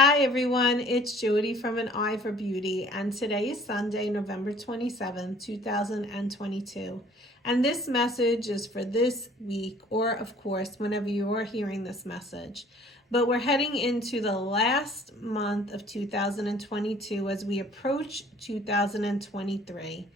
Hi everyone, it's Jody from An Eye for Beauty, and today is Sunday, November 27th, 2022. And this message is for this week, or of course, whenever you are hearing this message. But we're heading into the last month of 2022 as we approach 2023.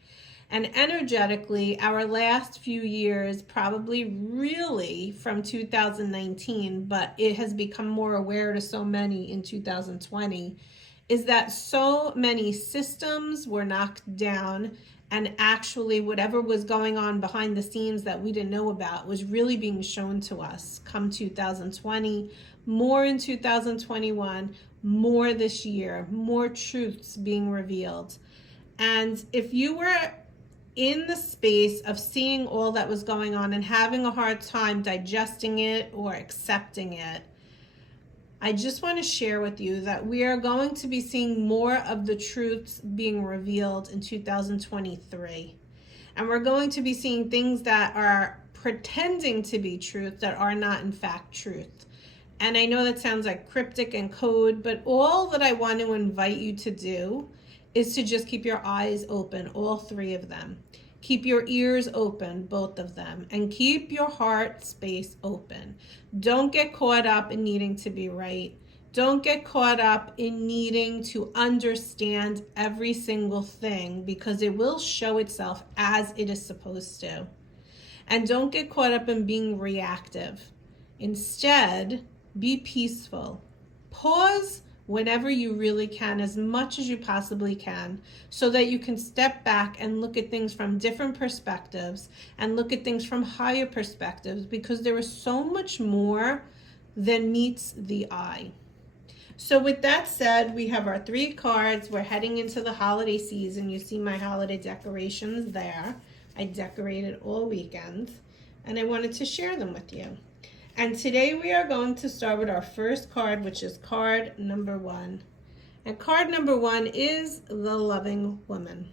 And energetically, our last few years, probably really from 2019, but it has become more aware to so many in 2020, is that so many systems were knocked down, and actually whatever was going on behind the scenes that we didn't know about was really being shown to us come 2020, more in 2021, more this year, more truths being revealed. And if you were in the space of seeing all that was going on and having a hard time digesting it or accepting it, I just want to share with you that we are going to be seeing more of the truths being revealed in 2023. And we're going to be seeing things that are pretending to be truth that are not in fact truth. And I know that sounds like cryptic and code, but all that I want to invite you to do is to just keep your eyes open, all three of them. Keep your ears open, both of them, and keep your heart space open. Don't get caught up in needing to be right. Don't get caught up in needing to understand every single thing, because it will show itself as it is supposed to. And don't get caught up in being reactive. Instead, be peaceful. Pause whenever you really can, as much as you possibly can, so that you can step back and look at things from different perspectives and look at things from higher perspectives, because there is so much more than meets the eye. So with that said, we have our three cards. We're heading into the holiday season. You see my holiday decorations there. I decorated all weekend, and I wanted to share them with you. And today we are going to start with our first card, which is card number 1. And card number 1 is the loving woman.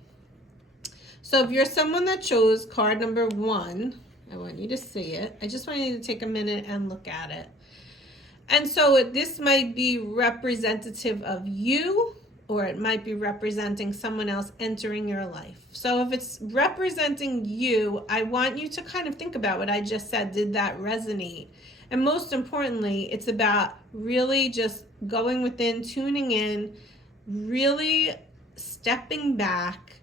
So if you're someone that chose card number 1, I want you to see it. I just want you to take a minute and look at it. And so this might be representative of you, or it might be representing someone else entering your life. So if it's representing you, I want you to kind of think about what I just said. Did that resonate? And most importantly, it's about really just going within, tuning in, really stepping back,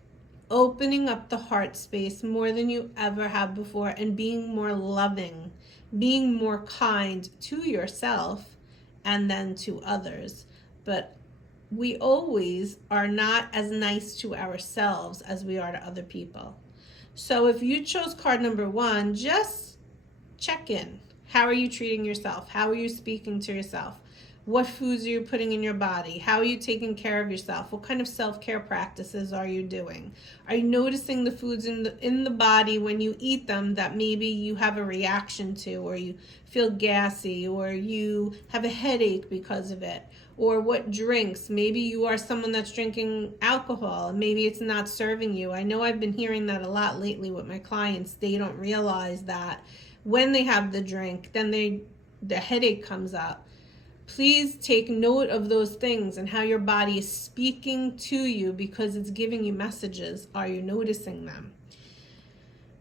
opening up the heart space more than you ever have before, and being more loving, being more kind to yourself and then to others. But we always are not as nice to ourselves as we are to other people. So if you chose card number 1, just check in. How are you treating yourself? How are you speaking to yourself? What foods are you putting in your body? How are you taking care of yourself? What kind of self-care practices are you doing? Are you noticing the foods in the body when you eat them that maybe you have a reaction to, or you feel gassy, or you have a headache because of it? Or what drinks? Maybe you are someone that's drinking alcohol. Maybe it's not serving you. I know I've been hearing that a lot lately with my clients. They don't realize that when they have the drink, then the headache comes up. Please take note of those things and how your body is speaking to you, because it's giving you messages. Are you noticing them?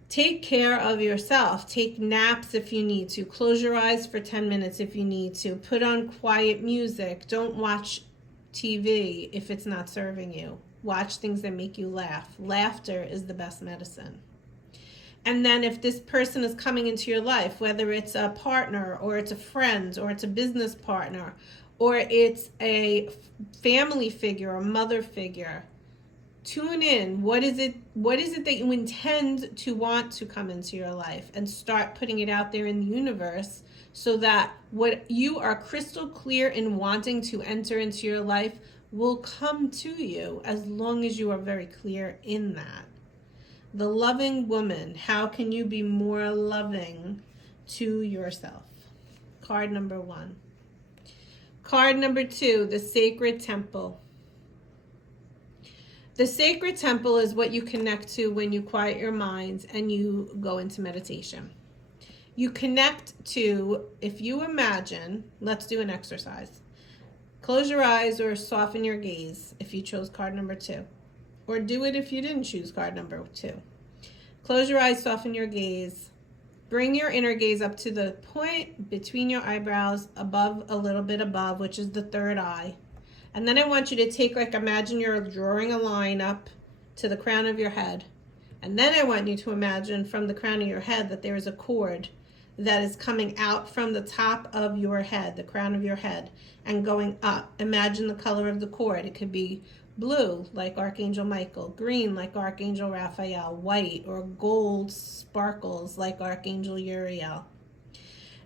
Take care of yourself. Take naps if you need to. Close your eyes for 10 minutes if you need to. Put on quiet music. Don't watch TV if it's not serving you. Watch things that make you laugh. Laughter is the best medicine. And then if this person is coming into your life, whether it's a partner or it's a friend or it's a business partner or it's a family figure or mother figure, tune in. What is it that you intend to want to come into your life, and start putting it out there in the universe, so that what you are crystal clear in wanting to enter into your life will come to you, as long as you are very clear in that. The loving woman. How can you be more loving to yourself? Card number 1. Card number 2, the sacred temple. The sacred temple is what you connect to when you quiet your mind and you go into meditation. You connect to, if you imagine, let's do an exercise. Close your eyes or soften your gaze if you chose card number 2. Or do it if you didn't choose card number 2. Close your eyes, soften your gaze. Bring your inner gaze up to the point between your eyebrows, above, a little bit above, which is the third eye. And then I want you to take, imagine you're drawing a line up to the crown of your head. And then I want you to imagine from the crown of your head that there is a cord that is coming out from the top of your head, the crown of your head, and going up. Imagine the color of the cord. It could be blue, like Archangel Michael, green, like Archangel Raphael, white, or gold sparkles, like Archangel Uriel.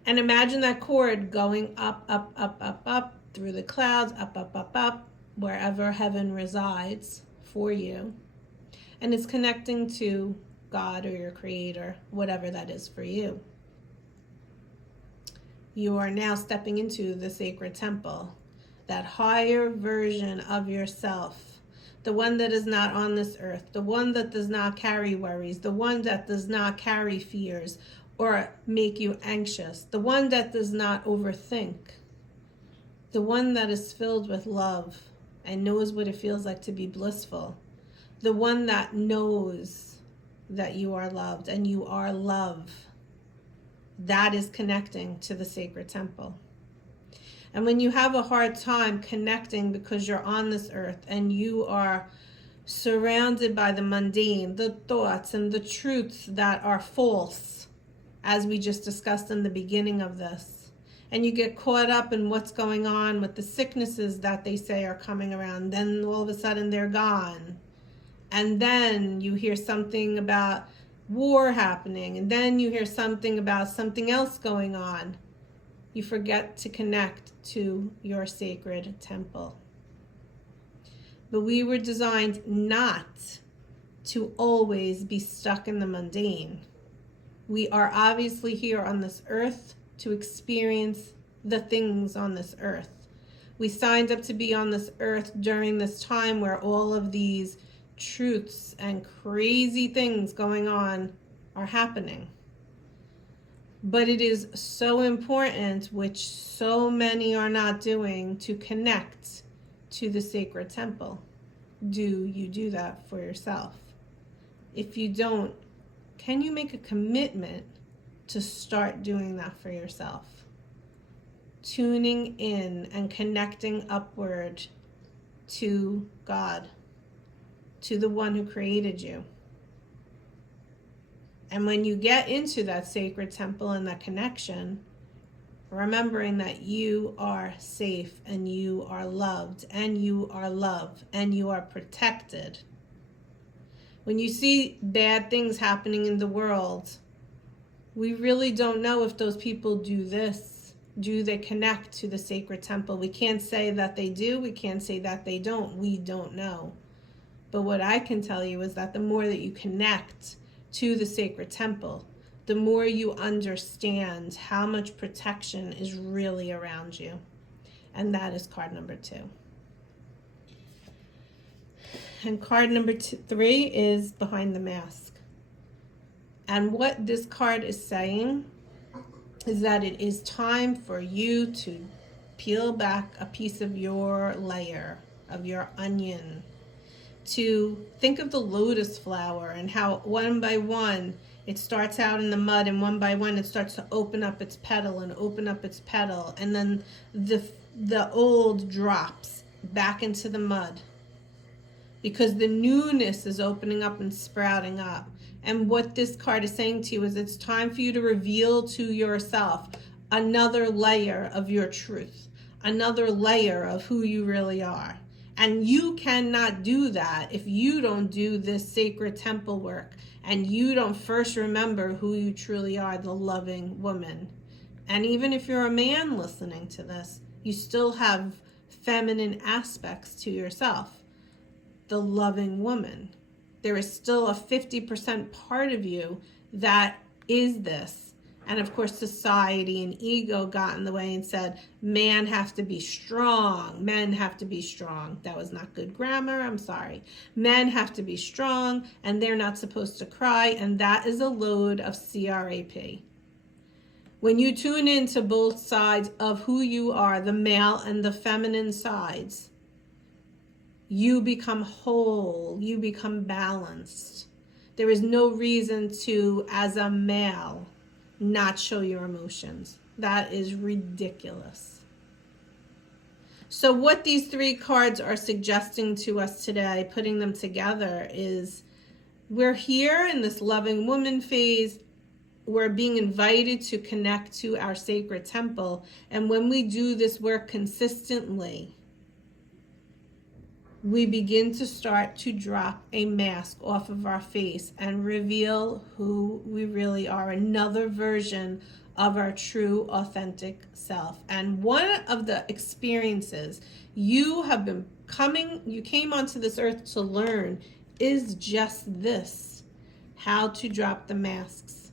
And imagine that cord going up, up, up, up, up, through the clouds, up, up, up, up, wherever heaven resides for you. And it's connecting to God or your Creator, whatever that is for you. You are now stepping into the sacred temple, that higher version of yourself, the one that is not on this earth, the one that does not carry worries, the one that does not carry fears or make you anxious, the one that does not overthink, the one that is filled with love and knows what it feels like to be blissful, the one that knows that you are loved and you are love. That is connecting to the sacred temple. And when you have a hard time connecting because you're on this earth and you are surrounded by the mundane, the thoughts and the truths that are false, as we just discussed in the beginning of this, and you get caught up in what's going on with the sicknesses that they say are coming around, then all of a sudden they're gone. And then you hear something about war happening, and then you hear something about something else going on. You forget to connect to your sacred temple. But we were designed not to always be stuck in the mundane. We are obviously here on this earth to experience the things on this earth. We signed up to be on this earth during this time where all of these truths and crazy things going on are happening. But it is so important, which so many are not doing, to connect to the sacred temple. Do you do that for yourself? If you don't, can you make a commitment to start doing that for yourself? Tuning in and connecting upward to God, to the one who created you. And when you get into that sacred temple and that connection, remembering that you are safe and you are loved and you are loved and you are protected. When you see bad things happening in the world, we really don't know if those people do this. Do they connect to the sacred temple? We can't say that they do. We can't say that they don't. We don't know. But what I can tell you is that the more that you connect to the sacred temple, the more you understand how much protection is really around you. And that is card number 2. And card number 3 is behind the mask. And what this card is saying is that it is time for you to peel back a piece of your layer, of your onion, to think of the lotus flower and how one by one it starts out in the mud, and one by one it starts to open up its petal and open up its petal, and then the old drops back into the mud because the newness is opening up and sprouting up. And what this card is saying to you is it's time for you to reveal to yourself another layer of your truth, another layer of who you really are. And you cannot do that if you don't do this sacred temple work and you don't first remember who you truly are, the loving woman. And even if you're a man listening to this, you still have feminine aspects to yourself, the loving woman. There is still a 50% part of you that is this. And of course, society and ego got in the way and said, man have to be strong. Men have to be strong. That was not good grammar. I'm sorry. Men have to be strong and they're not supposed to cry. And that is a load of CRAP. When you tune into both sides of who you are, the male and the feminine sides, you become whole, you become balanced. There is no reason to, as a male, not show your emotions. That is ridiculous. So what these three cards are suggesting to us today, putting them together, is we're here in this loving woman phase. We're being invited to connect to our sacred temple. And when we do this work consistently, we begin to start to drop a mask off of our face and reveal who we really are, another version of our true, authentic self. And one of the experiences you came onto this earth to learn is just this: how to drop the masks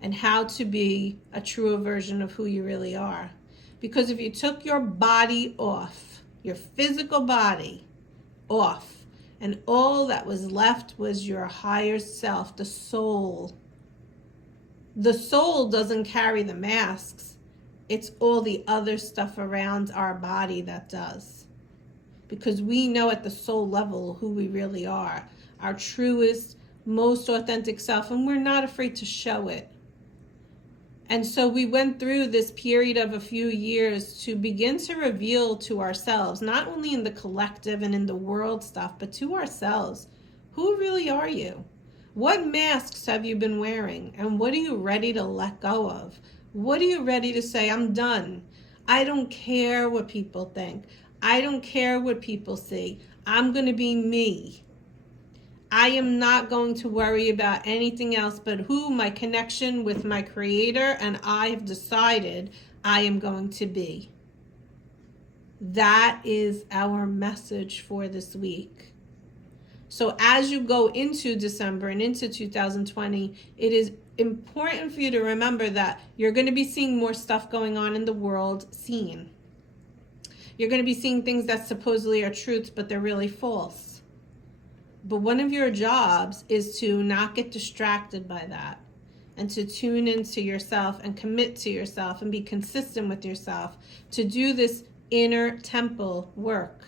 and how to be a truer version of who you really are. Because if you took your body off, your physical body off, and all that was left was your higher self, the soul. The soul doesn't carry the masks. It's all the other stuff around our body that does. Because we know at the soul level who we really are, our truest, most authentic self, and we're not afraid to show it. And so we went through this period of a few years to begin to reveal to ourselves, not only in the collective and in the world stuff, but to ourselves, who really are you? What masks have you been wearing? And what are you ready to let go of? What are you ready to say, I'm done? I don't care what people think. I don't care what people see. I'm going to be me. I am not going to worry about anything else but who my connection with my Creator and I have decided I am going to be. That is our message for this week. So as you go into December and into 2020, it is important for you to remember that you're going to be seeing more stuff going on in the world scene. You're going to be seeing things that supposedly are truths, but they're really false. But one of your jobs is to not get distracted by that and to tune into yourself and commit to yourself and be consistent with yourself to do this inner temple work,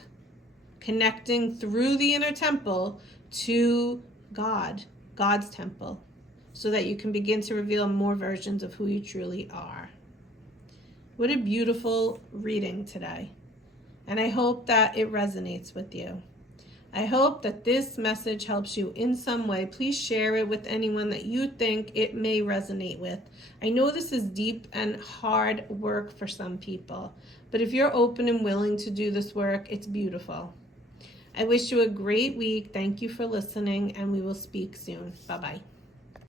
connecting through the inner temple to God, God's temple, so that you can begin to reveal more versions of who you truly are. What a beautiful reading today. And I hope that it resonates with you. I hope that this message helps you in some way. Please share it with anyone that you think it may resonate with. I know this is deep and hard work for some people, but if you're open and willing to do this work, it's beautiful. I wish you a great week. Thank you for listening, and we will speak soon. Bye-bye.